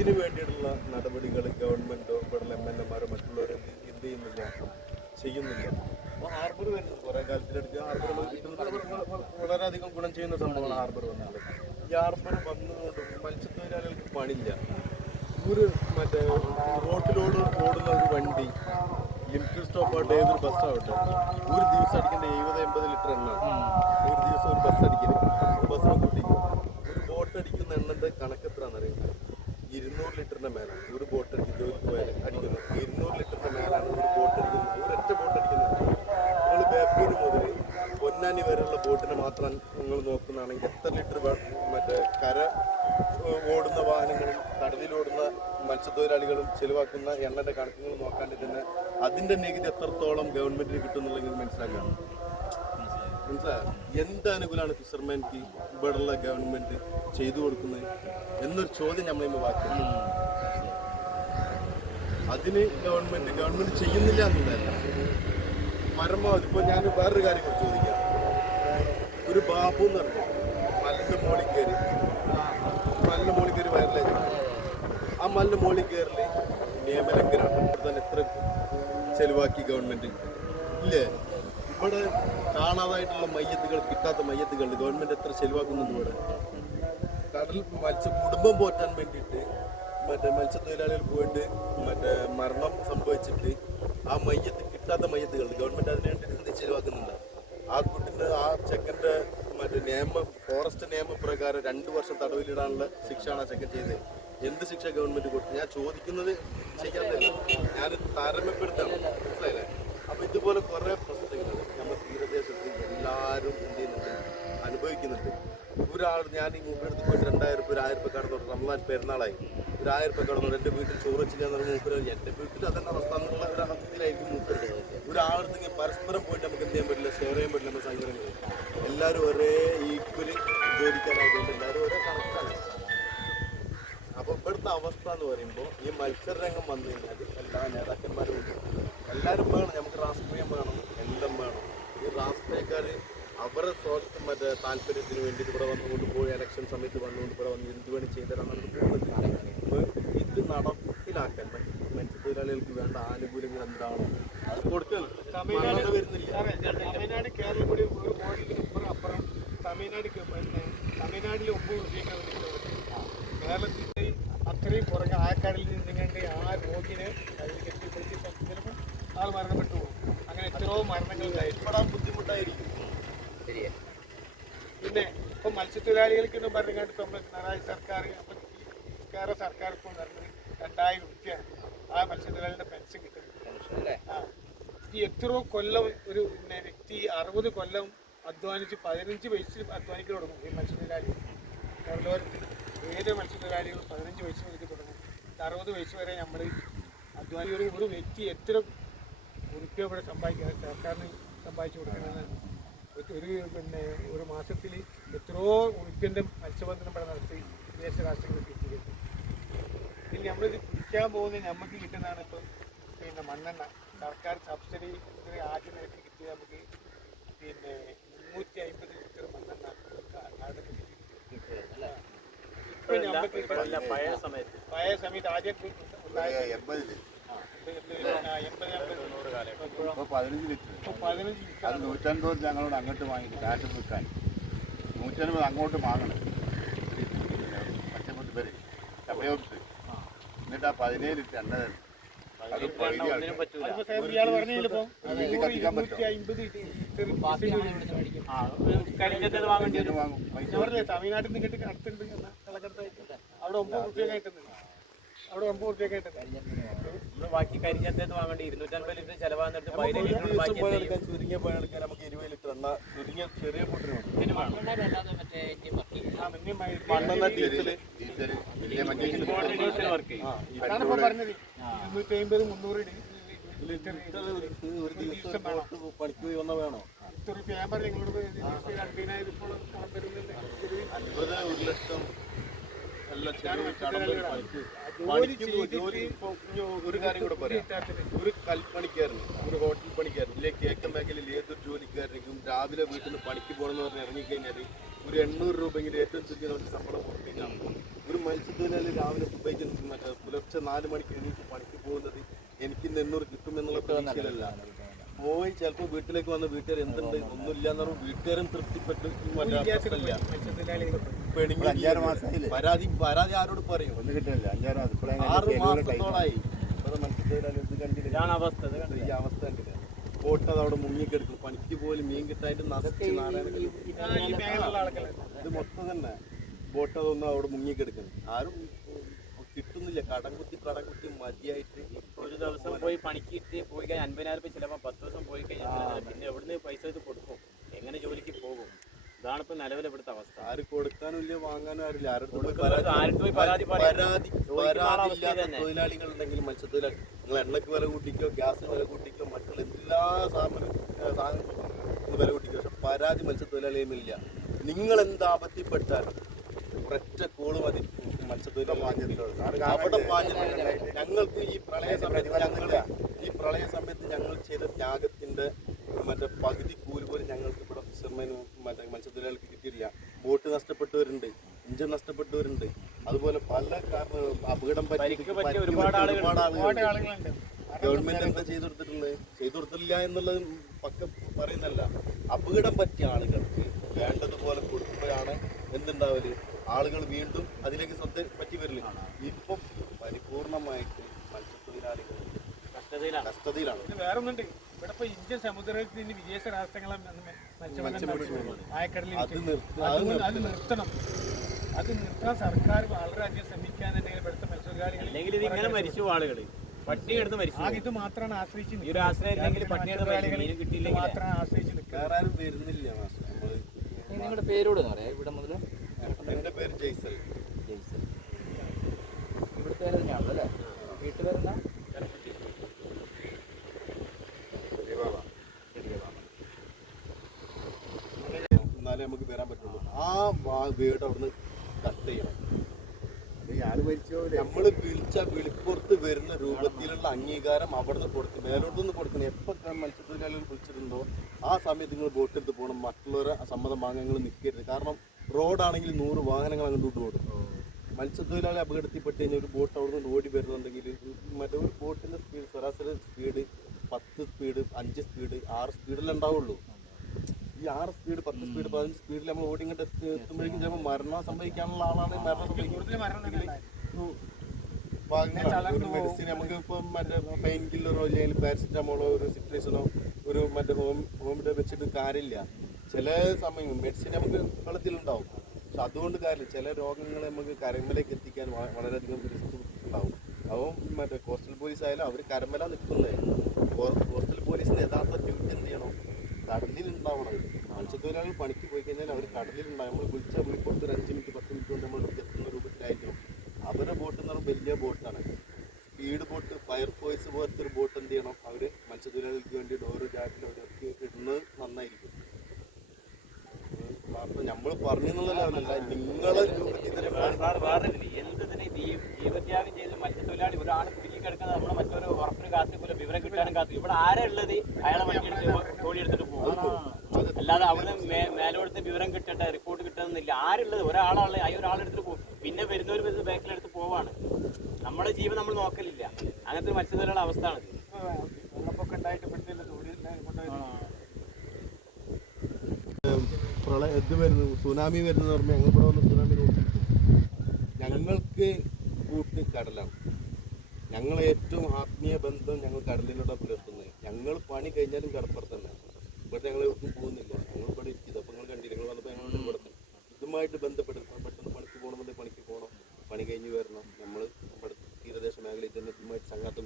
ഇതിനു വേണ്ടിയിട്ടുള്ള നടപടികൾ ഗവൺമെന്റോ ഇവിടെയുള്ള MLA-മാരോ മറ്റുള്ളവരോ എന്ത് ചെയ്യുന്നില്ല. അപ്പോൾ ഹാർബർ വരുന്നത് കുറേ കാലത്തിലെടുക്കുക ഹാർബർ വളരെയധികം ഗുണം ചെയ്യുന്ന സംഭവമാണ് ഹാർബർ വന്നത്. ഈ ഹാർബർ വന്നതുകൊണ്ട് മത്സ്യത്തൊഴിലാളികൾക്ക് പണിയില്ല. മറ്റേ റോട്ടിലോട് ഓടുന്ന ഒരു വണ്ടി ലിമിറ്റഡ് സ്റ്റോപ്പായിട്ട് ഏതൊരു ബസ്സാവട്ടെ ഒരു ദിവസം അടിക്കേണ്ട 70-80 ലിറ്റർ എണ്ണ ഒരു ദിവസം ഒരു ബസ് അടിക്കല്. ബസ്സിനെ കൂട്ടിക്കും. ഒരു ബോട്ട് അടിക്കുന്ന എണ്ണൻ്റെ കണക്കെത്രയാണെന്നറിയാം. 200 ലിറ്ററിൻ്റെ മേലാണ് ഒരു ബോട്ട് അടിക്കുന്നത്. 200 ലിറ്ററിൻ്റെ മേലാണ് ഒരു ബോട്ട് അടിക്കുന്നത്. ഒരൊറ്റ ബോട്ട് അടിക്കുന്നത്. നിങ്ങൾ ബേപ്പൂര് മുതൽ പൊന്നാനി വരെയുള്ള ബോട്ടിനെ മാത്രം നിങ്ങൾ നോക്കുന്നതാണെങ്കിൽ എത്ര ലിറ്റർ മറ്റേ കര ഓടുന്ന വാഹനങ്ങളും കടലിലോടുന്ന മത്സ്യത്തൊഴിലാളികളും ചെലവാക്കുന്ന എണ്ണയുടെ കണക്കുകൾ നോക്കാണ്ട് തന്നെ അതിൻ്റെ നികുതി എത്രത്തോളം ഗവൺമെന്റിന് കിട്ടുന്നുള്ളത് മനസ്സിലാക്കാം. മനസ്സിലായോ? എന്ത് അനുകൂലമാണ് ഫിഷർമാൻക്ക് ഇവിടെയുള്ള ഗവൺമെന്റ് ചെയ്തു കൊടുക്കുന്നത് എന്നൊരു ചോദ്യം നമ്മളിന്ന് ബാക്കിയാണ്. അതിന് ഗവൺമെന്റ് ചെയ്യുന്നില്ല എന്നുള്ളതല്ല. പരമാവധി ഇപ്പോൾ ഞാൻ വേറൊരു കാര്യം കൂടി ചോദിക്കാം. ഒരു ബാബു എന്ന് പറഞ്ഞു മലിൻ്റെ മോളിൽ കയറി വയറിലേക്ക് ആ മലിൻ്റെ മോളിൽ കയറല് നിയമലംഘനമാണ്. ഇവിടെ തന്നെ എത്ര ചെലവാക്കി ഗവൺമെന്റ് ഇല്ലേ? ഇവിടെ കാണാതായിട്ടുള്ള മയ്യത്തുകൾ കിട്ടാത്ത മയ്യത്തുകൾ ഗവൺമെന്റ് എത്ര ചെലവാക്കുന്നുണ്ട്. ഇവിടെ കടൽ കുടുംബം പോറ്റാൻ വേണ്ടിയിട്ട് മത്സ്യത്തൊഴിലാളികൾ പോയിട്ട് മരണം സംഭവിച്ചിട്ട് ആ മയ്യത്ത് കിട്ടാത്ത മയ്യത്തുകൾ ഗവൺമെന്റ് അതിന് വേണ്ടി ചെലവാക്കുന്നുണ്ട്. ആ കുട്ടിന് ആ ചെക്കൻ്റെ ഫോറസ്റ്റ് നിയമപ്രകാരം 2 വർഷം തടവിലിടാനുള്ള ശിക്ഷയാണ് ആ ചെക്കൻ ചെയ്തത്. എന്ത് ശിക്ഷ ഗവൺമെന്റ് കൊടുത്തു? ഞാൻ ചോദിക്കുന്നത് ചെയ്യാത്തല്ല, ഞാൻ താരതമ്യപ്പെടുത്താണ്. മനസ്സിലായില്ലേ? അപ്പൊ ഇതുപോലെ കുറെ പ്രശ്നങ്ങൾ നമ്മുടെ തീരദേശത്ത് എല്ലാവരും എന്ത് ചെയ്യുന്നുണ്ട്, അനുഭവിക്കുന്നുണ്ട്. ഒരാൾ ഞാൻ ഈ മൂപ്പരെടുത്ത് പോയിട്ട് 2000 രൂപ 1000 രൂപ കടന്നു റമദാൻ പെരുന്നാളായി 1000 രൂപ കടന്നു എൻ്റെ വീട്ടിൽ ചോറ് വെച്ചില്ല എന്ന് പറഞ്ഞ മൂപ്പര് എൻ്റെ വീട്ടിൽ അതെന്നെ അവസ്ഥ എന്നുള്ള ഒരു അവസ്ഥയിലായിരിക്കും മൂപ്പര്. ഒരാളെടുത്തെങ്കിൽ പരസ്പരം പോയിട്ട് നമുക്ക് എന്ത് ചെയ്യാൻ പറ്റില്ല, ഷെയർ ചെയ്യാൻ പറ്റില്ല. നമ്മുടെ സഹകരണങ്ങൾ എല്ലാവരും ഒരേ ഈക്വലി ജോലിക്കാനായതുകൊണ്ട് എല്ലാവരും ഒരേ കണക്കാണ്. അപ്പോൾ ഇവിടുത്തെ അവസ്ഥ എന്ന് പറയുമ്പോൾ ഈ മത്സരരംഗം വന്നു കഴിഞ്ഞാൽ എല്ലാ നേതാക്കന്മാരും എല്ലാവരും വേണം. നമുക്ക് രാഷ്ട്രീയം വേണം, എല്ലാം വേണം. ഈ രാഷ്ട്രീയക്കാർ അവരുടെ താല്പര്യത്തിന് വേണ്ടിയിട്ട് ഇവിടെ വന്നുകൊണ്ട് പോയി ഇലക്ഷൻ സമയത്ത് വന്നുകൊണ്ട് ഇവിടെ വന്ന് എന്ത് വേണം ചെയ്തരാണെന്നാണ് പോകുന്നത്. അപ്പോൾ ഇത് നടപ്പിലാക്കാൻ മത്സ്യത്തൊഴിലാളികൾക്ക് വേണ്ട ആനുകൂല്യങ്ങൾ എന്താണോ അത് കൊടുക്കാൻ വരുന്നില്ല. തമിഴ്നാട് കേരളം കൂടി ഒരു കോടിക്ക് അപ്പുറം തമിഴ്നാട്ടിൽ 9 രൂപയ്ക്കാണ് കേരളത്തിൽ അത്രയും കുറഞ്ഞ ആൾക്കാരിൽ നിങ്ങളുടെ ആ രോഗിനെ അതിൽ കെട്ടിപ്പിടിച്ച് ചിലപ്പോൾ ആൾ മരണപ്പെട്ടു പോകും. അങ്ങനെ എത്രയോ മരണങ്ങൾ ഉണ്ടായിരിക്കും, ബുദ്ധിമുട്ടായിരിക്കും. പിന്നെ ഇപ്പം മത്സ്യത്തൊഴിലാളികൾക്ക് പറഞ്ഞാണ്ട് ഇപ്പം പിണറായി സർക്കാർ അപ്പം കേരള സർക്കാർ ഇപ്പോൾ പറഞ്ഞത് 2000 രൂപയാണ് ആ മത്സ്യത്തൊഴിലാളിയുടെ പെൻഷൻ കിട്ടുന്നത്. ഈ എത്രയോ കൊല്ലം ഒരു വ്യക്തി 60 കൊല്ലം അധ്വാനിച്ച് 15 വയസ്സിൽ അധ്വാനിക്കാൻ തുടങ്ങും. ഈ മത്സ്യത്തൊഴിലാളി കടലോരത്തിൽ ഏത് മത്സ്യത്തൊഴിലാളികളും 15 വയസ്സ് മുതൽ തുടങ്ങും. 60 വയസ്സ് വരെ നമ്മൾ അധ്വാനി ഒരു വ്യക്തി എത്ര ഉറുപ്പ്യ ഇവിടെ സമ്പാദിക്കുക സർക്കാരിന് സമ്പാദിച്ചു കൊടുക്കണമെന്ന് ഒരു മാസത്തിൽ എത്രയോ ഉറുപ്പ്യൻ്റെ മത്സ്യബന്ധനം ഇവിടെ നടത്തി വിദേശ രാഷ്ട്രങ്ങൾക്ക് എത്തിക്കുന്നത്. പിന്നെ നമ്മളിത് കുടിക്കാൻ പോകുന്നത് നമുക്ക് കിട്ടുന്നതാണ്. ഇപ്പം മണ്ണെണ്ണ സർക്കാർ സബ്സിഡി ആദ്യ നിരക്ക് കിട്ടിയ നമുക്ക് 350 ലിറ്റർ മണ്ണെണ്ണ പഴയ സമയത്ത് ആദ്യം 15 അത് 150 ഞങ്ങളോട് അങ്ങോട്ട് വാങ്ങി കാറ്റ് വിൽക്കാൻ 150 അങ്ങോട്ട് വാങ്ങണം പച്ചമുട്ട് പേര് ചപ്പയോട്ട്. എന്നിട്ട് ആ 17 ലിറ്റർ എണ്ണ തരും. അത് തമിഴ്നാട്ടിൽ നിന്ന് കിട്ടി അടുത്തുണ്ട് കളക്കടത്തായിട്ട് അവിടെ 9 രൂപയൊക്കെ കിട്ടുന്നുണ്ട്. അവിടെ 9 രൂപയൊക്കെ കിട്ടുന്നത്. ബാക്കി കരിഞ്ഞത്തേന്ന് വാങ്ങേണ്ടി 250 ലിറ്റർ ചെലവാന്നിട്ട് 15 ലിറ്റർ ചുരുങ്ങിയ പോയെടുക്കാൻ നമുക്ക് 20 ലിറ്റർ എണ്ണ ചുരുങ്ങിയ ചെറിയ ബോട്ടിന് മണ്ണെണ്ണ ഡീസല് അതാണിപ്പോ പറഞ്ഞത് 250-300 ലിറ്റർ ഒരു ദിവസം പണിക്ക് പോയി വന്നാൽ വേണോ? ഇത്ര രൂപ ഞാൻ പറഞ്ഞു നിങ്ങളോട് 20,000 ഇപ്പോൾ കടം വരുന്നില്ല. 50 1 ലക്ഷം ഒരു കാര്യം കൂടെ പറയാം. ഒരു കൽപ്പണിക്കാരന് ഒരു ഹോട്ടൽ പണിക്കാരൻ ഇല്ലേ കേക്ക് മേഖലയിൽ ഏതൊരു ജോലിക്കാരനും രാവിലെ വീട്ടിൽ നിന്ന് പണിക്ക് പോകണമെന്ന് പറഞ്ഞ് ഇറങ്ങിക്കഴിഞ്ഞാൽ ഒരു 800 രൂപയെങ്കിലും ഏറ്റവും ചുരുങ്ങിയ ശമ്പളം കൊടുപ്പിക്കാം. ഒരു മത്സ്യത്തൊഴിലാളി രാവിലെ സുബൈക്ക് മറ്റേ പുലർച്ചെ 4 മണിക്ക് എണീറ്റ് പണിക്ക് പോകുന്നത് എനിക്ക് 800 കിട്ടുമെന്നുള്ള പ്രതീക്ഷയിലല്ല. പോയി ചിലപ്പോൾ വീട്ടിലേക്ക് വന്ന വീട്ടുകാർ എന്തുണ്ട് ഒന്നുമില്ല എന്ന് പറഞ്ഞാൽ വീട്ടുകാരും തൃപ്തിപ്പെട്ട് മത്സ്യത്തൊഴിലാളികൾ പരാതി ആരോട് പറയും? ഒന്നും കിട്ടില്ല. 5-6 മാസം ഇപ്പോഴേ 6 മാസത്തോളായി മത്സ്യത്തൊഴിലാളി ഇത് കണ്ടില്ല, ഈ അവസ്ഥ കണ്ടില്ല. ബോട്ട് അത് അവിടെ മുങ്ങിക്കെടുക്കും, പണിക്ക് പോലും മീൻ കിട്ടായിട്ട് നശിച്ച് ഈ മേഖലയിലുള്ള ആളുകളാണ്. ഇത് മൊത്തം തന്നെ ബോട്ട് അതൊന്നും അവിടെ മുങ്ങിക്കെടുക്കുന്നു. ആരും കിട്ടുന്നില്ല. കടം കുത്തി മതിയായിട്ട് ഒരു ദിവസം പോയി പണിക്കിട്ട് പോയി കഴിഞ്ഞാൽ 50,000 രൂപ ചിലപ്പോൾ 10 ദിവസം പോയി കഴിഞ്ഞാൽ പിന്നെ എവിടുന്ന് പൈസ ഇത് കൊടുക്കും? എങ്ങനെ ജോലിക്ക് പോകും? ഇതാണ് ഇപ്പൊ നിലവിൽ ഇവിടുത്തെ അവസ്ഥ. ആര് കൊടുക്കാനും ഇല്ല, വാങ്ങാനും ആരില്ല. ആരുടെ പോയി പരാതി തൊഴിലാളികൾ ഉണ്ടെങ്കിലും മത്സ്യത്തൊഴിലാളി നിങ്ങൾ എണ്ണക്ക് വില കൂട്ടിക്കോ, ഗ്യാസിന് വില കൂട്ടിക്കോ, മറ്റുള്ള എല്ലാ സാധനങ്ങളും വില കൂട്ടിക്കോ, പക്ഷെ പരാതി മത്സ്യത്തൊഴിലാളിയുമില്ല. നിങ്ങൾ എന്ത് ആപത്തിപ്പെട്ടാൽ ഒരൊറ്റ കോള് മതി മത്സ്യത്തൊഴിലാളി അവിടെ പാഞ്ഞിട്ടുണ്ട്. ഞങ്ങൾക്ക് ഈ പ്രളയ സമയത്ത് ഞങ്ങൾ ചെയ്ത ത്യാഗത്തിന്റെ മറ്റേ പകുതി കൂലി പോലും ഞങ്ങൾക്ക് ഇവിടെ ഫിഷർമാനും മറ്റേ മത്സ്യത്തൊഴിലാളികൾക്ക് കിട്ടിയില്ല. ബോട്ട് നഷ്ടപ്പെട്ടവരുണ്ട്, ഇഞ്ചൻ നഷ്ടപ്പെട്ടവരുണ്ട്, അതുപോലെ പല അപകടം പറ്റിയ ഒരുപാട് ആളുകളുണ്ട്. ഗവൺമെന്റ് എന്താ ചെയ്തു കൊടുത്തിട്ടില്ല എന്നുള്ളത് പക്ക പറയുന്നല്ല. അപകടം പറ്റിയ ആളുകൾക്ക് വേണ്ടതുപോലെ കൊടുക്കുമ്പോഴാണ് എന്തുണ്ടാവല്, ആളുകൾ വീണ്ടും അതിലേക്ക് ശ്രദ്ധ പറ്റി വരില്ല. ഇപ്പം പരിപൂർണമായിട്ട് മത്സ്യത്തൊഴിലാളികൾ കഷ്ടതയിലാണ്. വേറെ ഒന്നുണ്ട്, ഇവിടെ ഇപ്പൊ ഇന്ത്യൻ സമുദ്രത്തിൽ നിന്ന് വിദേശ രാഷ്ട്രങ്ങളെ ആയക്കടലിൽ നിർത്തണം. അത് നിർത്താൻ സർക്കാർ വളരെയധികം ശ്രമിക്കാന്നുണ്ടെങ്കിൽ ഇവിടുത്തെ മത്സ്യത്തൊഴിലാളികൾ അല്ലെങ്കിൽ ഇത് ഇങ്ങനെ മരിച്ചു ആളുകൾ പട്ടിണി എടുത്ത് മരിച്ചു. ഇത് മാത്രമാണ് ആശ്രയിച്ച് ഈ ഒരു ആശ്രയം ഇല്ലെങ്കിൽ പട്ടിണി മാത്രമാണ് ആശ്രയിച്ച് വേറെ ആരും വരുന്നില്ല. നിങ്ങളുടെ പേരോട് പറയാം ഇവിടെ മുതൽ. എന്റെ പേര് ജയ്സൽ. ഇവിടുത്തെ പേര് തന്നെയാണല്ലോ അല്ലേ? വീട്ടുപേരെന്താ? എന്നാലേ നമുക്ക് വരാൻ പറ്റുള്ളൂ. ആ വീട് അവിടുന്ന് കട്ട് ചെയ്യണം. നമ്മൾ വിളിച്ച വിളിപ്പുറത്ത് വരുന്ന രൂപത്തിലുള്ള അംഗീകാരം അവിടുന്ന് കൊടുക്കും, മേലോട്ടൊന്ന് കൊടുക്കണം. എപ്പോൾ മത്സ്യത്തൊഴിലാളികൾ വിളിച്ചിട്ടുണ്ടോ ആ സമയത്ത് നിങ്ങൾ ബോട്ട് എടുത്ത് പോകണം. മറ്റുള്ളവരെ സമ്മതം വാങ്ങാൻ നിങ്ങൾ നിൽക്കരുത്. കാരണം റോഡാണെങ്കിൽ 100 വാഹനങ്ങൾ അങ്ങോട്ട് ഓടും. മത്സ്യത്തൊഴിലാളി അപകടത്തിൽപ്പെട്ട് കഴിഞ്ഞാൽ ഒരു ബോട്ട് അവിടുന്ന് ഓടി വരുന്നുണ്ടെങ്കിൽ മറ്റേ ഒരു ബോട്ടിൻ്റെ സ്പീഡ് ശരാശരി സ്പീഡ് 10 സ്പീഡ്, 5 സ്പീഡ്, 6 സ്പീഡിലേ ഉണ്ടാവുള്ളൂ. ഈ 6 സ്പീഡ്, 10 സ്പീഡ്, 15 സ്പീഡിൽ നമ്മൾ ഓടി ഇങ്ങോട്ട് എത്തുമ്പോഴേക്കും ചിലപ്പോൾ മരണം സംഭവിക്കാനുള്ള ആളാണ്. ഒരു മെഡിസിൻ നമുക്ക് ഇപ്പം മറ്റേ പെയിൻ കില്ലറോ അല്ലെങ്കിൽ പാരസിറ്റമോളോ ഒരു സിട്രേഷനോ ഒരു മറ്റേ ഹോമിഡോ വെച്ചിട്ട് കാര്യമില്ല. ചില സമയം മെഡിസിൻ നമുക്ക് വെള്ളത്തിലുണ്ടാവും, പക്ഷെ അതുകൊണ്ട് കാര്യമില്ല. ചില രോഗങ്ങളെ നമുക്ക് കരമലേക്ക് എത്തിക്കാൻ വളരെയധികം റിസ്ക് ഉണ്ടാവും. അപ്പം മറ്റേ കോസ്റ്റൽ പോലീസ് ആയാലും അവർ കരമല നിൽക്കുന്നത്. കോസ്റ്റൽ പോലീസിന്റെ യഥാർത്ഥ ഡ്യൂട്ടി എന്ത് ചെയ്യണം? കടലിലുണ്ടാവണം. മത്സ്യത്തൊഴിലാളികൾ പണിക്ക് പോയി കഴിഞ്ഞാൽ അവർ കടലിലുണ്ടാവും. നമ്മൾ വിളിച്ചാൽ വിളിപ്പുറത്ത് ഒരു 5 മിനിറ്റ് 10 മിനിറ്റ് കൊണ്ട് നമ്മൾ എത്തുന്ന രൂപത്തിലായിരിക്കും. അവരുടെ ബോട്ട് എന്ന് പറഞ്ഞാൽ വലിയ ബോട്ടാണ്, സ്പീഡ് ബോട്ട്. ഫയർഫോഴ്സ് പോലത്തെ ഒരു ബോട്ട് എന്ത് ചെയ്യണം? അവർ മത്സ്യത്തൊഴിലാളികൾക്ക് വേണ്ടി ഡോറ് ജാക്കിൽ അവർക്ക് ഇടുന്നത് നന്നായിരിക്കും. അപ്പം നമ്മൾ പറഞ്ഞെന്നുള്ളതല്ല, നിങ്ങളെ എന്തിന് ജീവത്യാഗം ചെയ്ത് മത്സ്യത്തൊഴിലാളി ഒരാൾ കുടുങ്ങിക്കിടക്കുന്നത് നമ്മളെ മറ്റൊരു ഉറപ്പിന് കാത്തിക്കൂല, വിവരം കിട്ടാനും കാത്തു. ഇവിടെ ആരാ ഉള്ളത്? അയാളെ വണ്ടിയെടുത്ത് ജോലി എടുത്തിട്ട് പോകും. അല്ലാതെ അവിടെ മേലോടത്ത് വിവരം കിട്ടട്ടെ, റിപ്പോർട്ട് കിട്ടണമെന്നില്ല. ആരുള്ളത്? ഒരാളാണ്, ഒരാളെടുത്തിട്ട് പോകും. പിന്നെ വരുന്നവർ വരുന്ന ബാക്കിലെടുത്ത് പോവാണ്. നമ്മുടെ ജീവൻ നമ്മൾ നോക്കലില്ല. അങ്ങനത്തെ മത്സ്യത്തൊഴിലാളിയുടെ അവസ്ഥയാണ്. വെള്ളപ്പൊക്കം ഉണ്ടായിട്ട് പെട്ടില്ല പ്രളയം ഇത് വരുന്നു, സുനാമി വരുന്നത് പറഞ്ഞാൽ ഞങ്ങൾ ഇവിടെ വന്ന് സുനാമി നോക്കി. ഞങ്ങൾക്ക് കൂട്ട് കടലാണ്. ഞങ്ങൾ ഏറ്റവും ആത്മീയ ബന്ധം ഞങ്ങൾ കടലിലൂടെ പുലർത്തുന്നത്. ഞങ്ങൾ പണി കഴിഞ്ഞാലും കടപ്പുറത്ത് തന്നെ. ഇവിടെ ഞങ്ങൾ എവിടെയും പോകുന്നില്ല, ഞങ്ങൾ ഇവിടെ ഇരിക്കുന്നത്. അപ്പോൾ നിങ്ങൾ കണ്ടില്ല, നിങ്ങൾ വന്നപ്പോൾ ഞങ്ങൾ ഇവിടെ തന്നെ. ഇതുമായിട്ട് ബന്ധപ്പെട്ട് പെട്ടെന്ന് പണിക്ക് പോകണമെന്നുണ്ടെങ്കിൽ പണിക്ക് പോകണം, പണി കഴിഞ്ഞ് വരണം. നമ്മൾ ഇവിടെ തീരദേശ മേഖലയിൽ തന്നെ ഇതുമായിട്ട് സംഘാത്ത